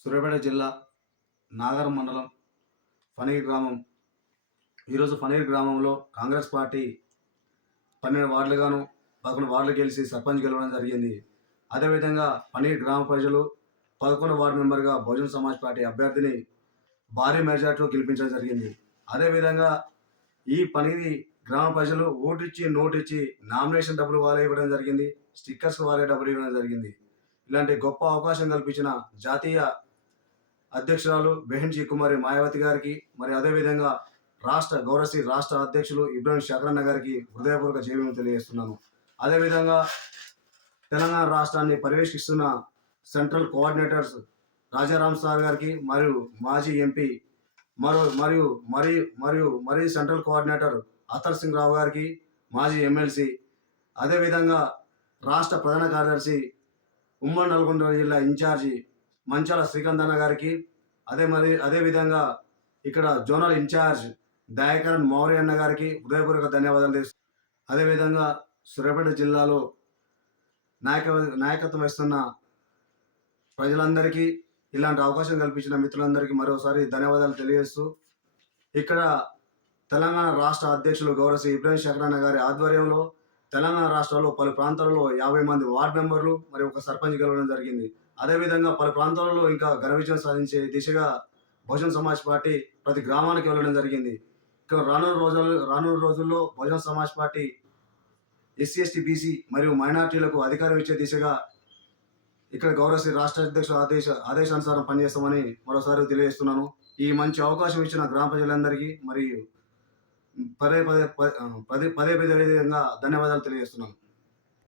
సూర్యాపేట జిల్లా నాగరం మండలం ఫనీర్ గ్రామం. ఈరోజు ఫనీర్ గ్రామంలో కాంగ్రెస్ పార్టీ 12 వార్డులుగాను 11 వార్డులు గెలిచి సర్పంచ్ గెలవడం జరిగింది. అదేవిధంగా ఫనీర్ గ్రామ ప్రజలు 11 వార్డు మెంబర్గా బహుజన్ సమాజ్ పార్టీ అభ్యర్థిని భారీ మెజార్టీతో గెలిపించడం జరిగింది. అదేవిధంగా ఈ ఫనీర్ గ్రామ ప్రజలు ఓటిచ్చి నోటిచ్చి నామినేషన్ డబ్బులు వాళ్ళే ఇవ్వడం జరిగింది, స్టిక్కర్స్ వాళ్ళే డబ్బులు ఇవ్వడం జరిగింది. ఇలాంటి గొప్ప అవకాశం కల్పించిన జాతీయ అధ్యక్షురాలు బెహెన్జీ కుమారి మాయావతి గారికి, మరి అదేవిధంగా గౌరవశ్రీ రాష్ట్ర అధ్యక్షులు ఇబ్రాహిం షకరన్న గారికి హృదయపూర్వక జైలు తెలియజేస్తున్నాను. అదేవిధంగా తెలంగాణ రాష్ట్రాన్ని పర్యవేక్షిస్తున్న సెంట్రల్ కోఆర్డినేటర్స్ రాజారాం సార్ గారికి, మరియు మాజీ ఎంపీ మరియు సెంట్రల్ కోఆర్డినేటర్ అతర్ సింగ్ రావు గారికి, మాజీ ఎమ్మెల్సీ, అదేవిధంగా రాష్ట్ర ప్రధాన కార్యదర్శి ఉమ్మడి నల్గొండ జిల్లా ఇన్ఛార్జి మంచాల శ్రీకాంత్ అన్న గారికి, అదేవిధంగా ఇక్కడ జోనల్ ఇన్ఛార్జ్ దయాకరణ్ మౌర్య అన్న గారికి హృదయపూర్వక ధన్యవాదాలు తెలుసు. అదేవిధంగా సూర్యాపేట జిల్లాలో నాయకత్వం వహిస్తున్న ప్రజలందరికీ, ఇలాంటి అవకాశం కల్పించిన మిత్రులందరికీ మరోసారి ధన్యవాదాలు తెలియజేస్తూ, ఇక్కడ తెలంగాణ రాష్ట్ర అధ్యక్షులు గౌరవశ్రీ ఇబ్రాహిం షకరన్న గారి ఆధ్వర్యంలో తెలంగాణ రాష్ట్రంలో పలు ప్రాంతాలలో 50 మంది వార్డు మెంబర్లు మరియు ఒక సర్పంచ్ గెలవడం జరిగింది. అదేవిధంగా పలు ప్రాంతాలలో ఇంకా ఘన విజయం సాధించే దిశగా బహుజన్ సమాజ్ పార్టీ ప్రతి గ్రామానికి వెళ్ళడం జరిగింది. ఇక్కడ రానున్న రోజుల్లో Bahujan Samaj party SC ST BC మరియు మైనార్టీలకు అధికారం ఇచ్చే దిశగా ఇక్కడ గౌరవశ్రీ రాష్ట్ర అధ్యక్షుల ఆదేశానుసారం పనిచేస్తామని మరోసారి తెలియజేస్తున్నాను. ఈ మంచి అవకాశం ఇచ్చిన గ్రామ ప్రజలందరికీ మరియు పదే విధంగా ధన్యవాదాలు తెలియజేస్తున్నాను.